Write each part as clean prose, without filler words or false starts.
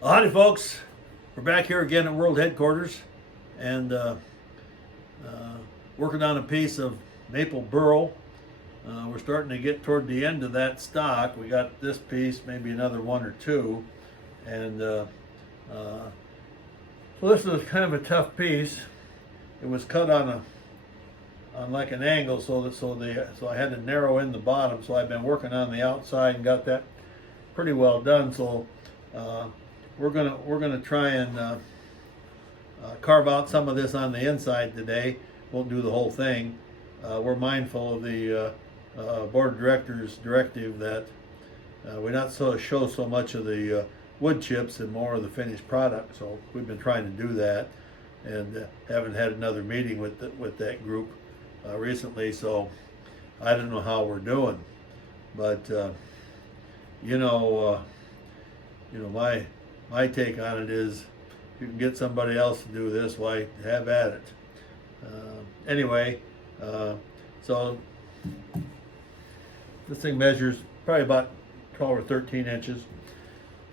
Howdy, folks. We're back here again at World Headquarters and working on a piece of maple burl. We're starting to get toward the end of that stock. We got this piece, maybe another one or two. And so this is kind of a tough piece. It was cut on like an angle, so I had to narrow in the bottom. So I've been working on the outside and got that pretty well done. So we're gonna try and carve out some of this on the inside today. Won't do the whole thing. We're mindful of the board of directors directive that we not show so much of the wood chips and more of the finished product. So we've been trying to do that, and haven't had another meeting with that group recently. So I don't know how we're doing, but my take on it is, if you can get somebody else to do this, why, have at it. Anyway, so this thing measures probably about 12 or 13 inches.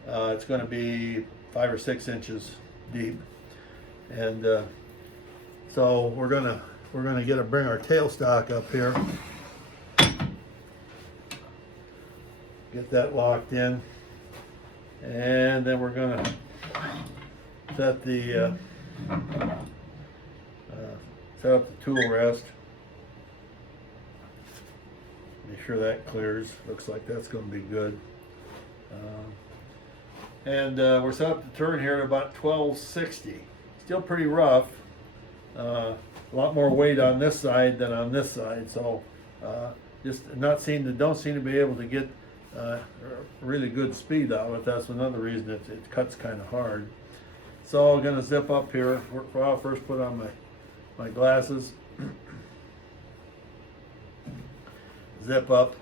It's going to be 5 or 6 inches deep, and so we're gonna bring our tailstock up here, get that locked in, and then we're gonna set up the tool rest. Make sure that clears. Looks like that's going to be good. And we're set up to turn here at about 1260. Still pretty rough. A lot more weight on this side than on this side, so just don't seem to be able to get really good speed out of it. That's another reason it cuts kind of hard. So I'm going to zip up here. I'll first put on my glasses. Zip up.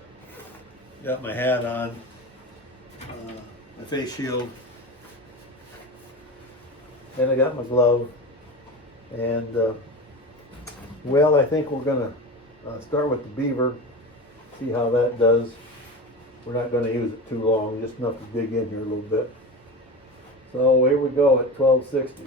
Got my hat on. My face shield. And I got my glove. And well, I think we're going to start with the beaver. See how that does. We're not going to use it too long, just enough to dig in here a little bit. So here we go at 1260.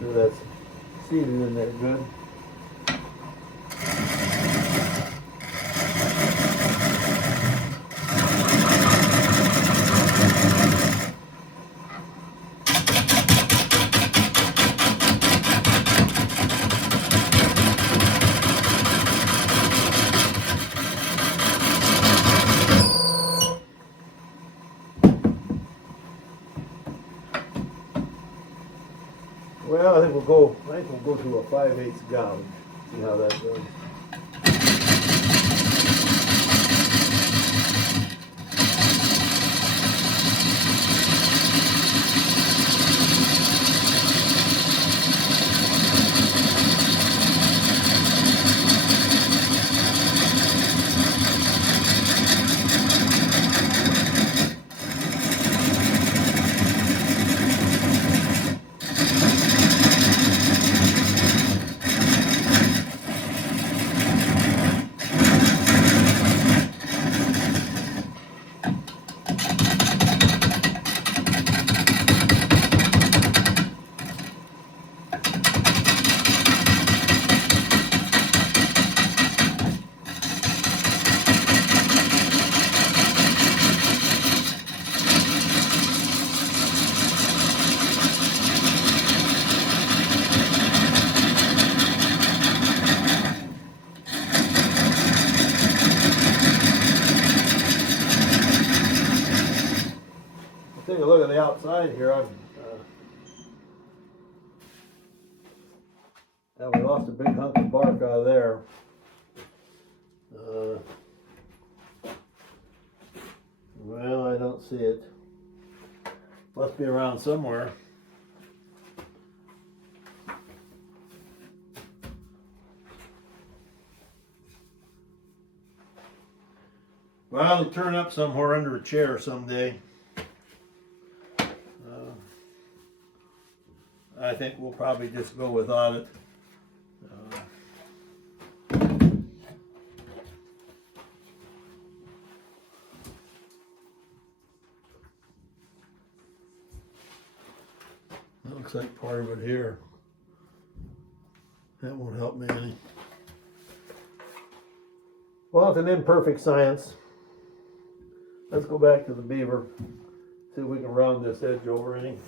Sure that's seated in there good. Well, I think we'll go to a 5/8 gouge. See how that goes. Take a look at the outside here. We lost a big hunk of bark out of there. Well, I don't see it. Must be around somewhere. Well, it'll turn up somewhere under a chair someday. I think we'll probably just go without it. looks like part of it here. That won't help me any. Well, it's an imperfect science. Let's go back to the beaver. See if we can round this edge over any.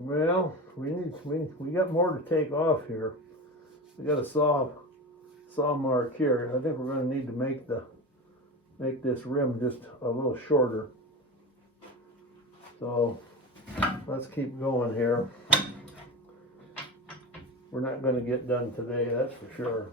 Well, we got more to take off here. We got a saw mark here. I think we're going to need to make this rim just a little shorter. So let's keep going here. We're not going to get done today, that's for sure.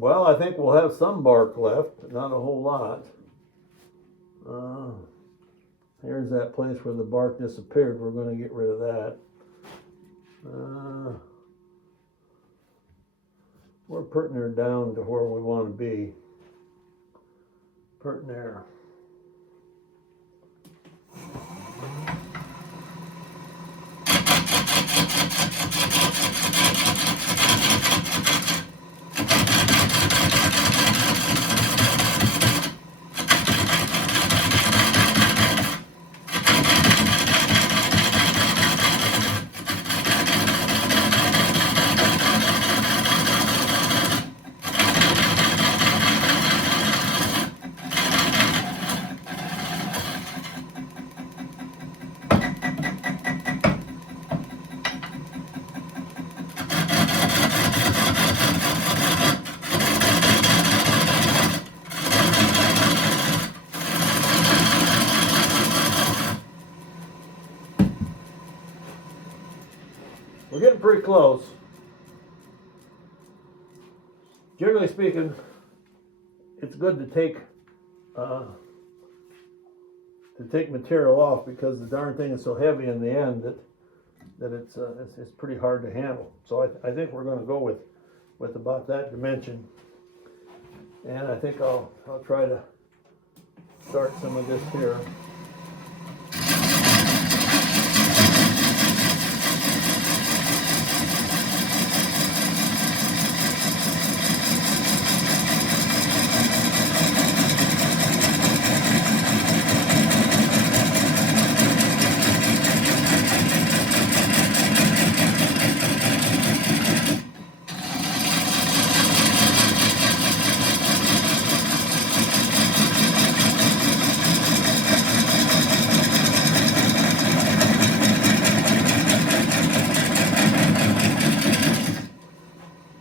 Well, I think we'll have some bark left, but not a whole lot. Here's that place where the bark disappeared. We're going to get rid of that. We're putting her down to where we want to be. Putting there. We're getting pretty close. Generally speaking, it's good to take material off because the darn thing is so heavy in the end that it's pretty hard to handle. So I think we're going to go with about that dimension, and I think I'll try to start some of this here.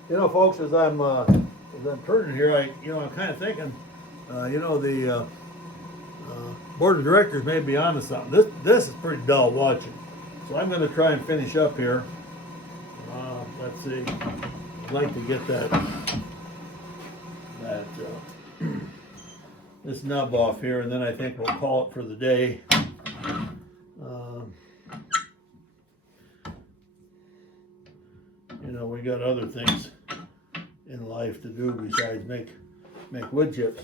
You know, folks, as I'm turning here, I'm kind of thinking, the board of directors may be onto something. This is pretty dull watching, so I'm going to try and finish up here. Let's see. I'd like to get this nub off here, and then I think we'll call it for the day. We got other things in life to do besides make wood chips.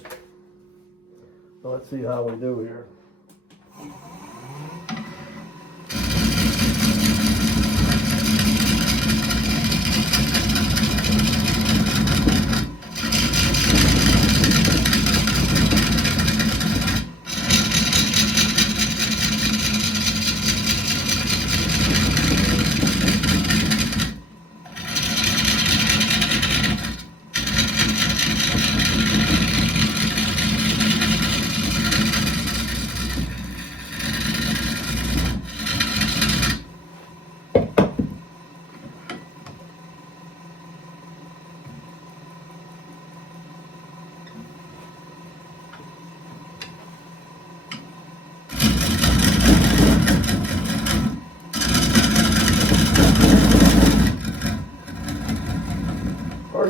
So let's see how we do here.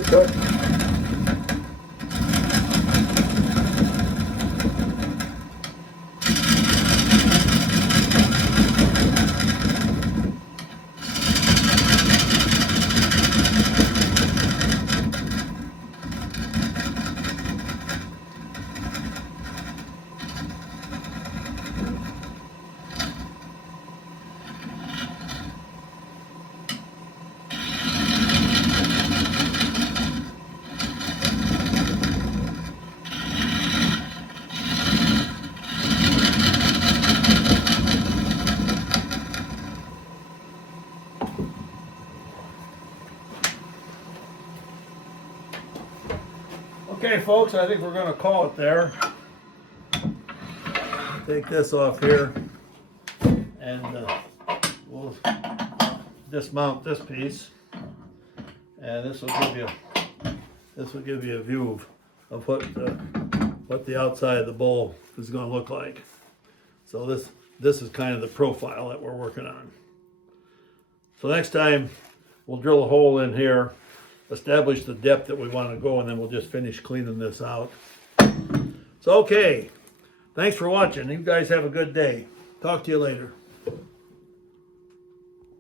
Good, good. Okay, folks, I think we're going to call it there. Take this off here, and we'll dismount this piece, and this will give you a view of what the outside of the bowl is going to look like. So this is kind of the profile that we're working on. So next time we'll drill a hole in here, establish the depth that we want to go, and then we'll just finish cleaning this out. So okay, thanks for watching. You guys have a good day. Talk to you later.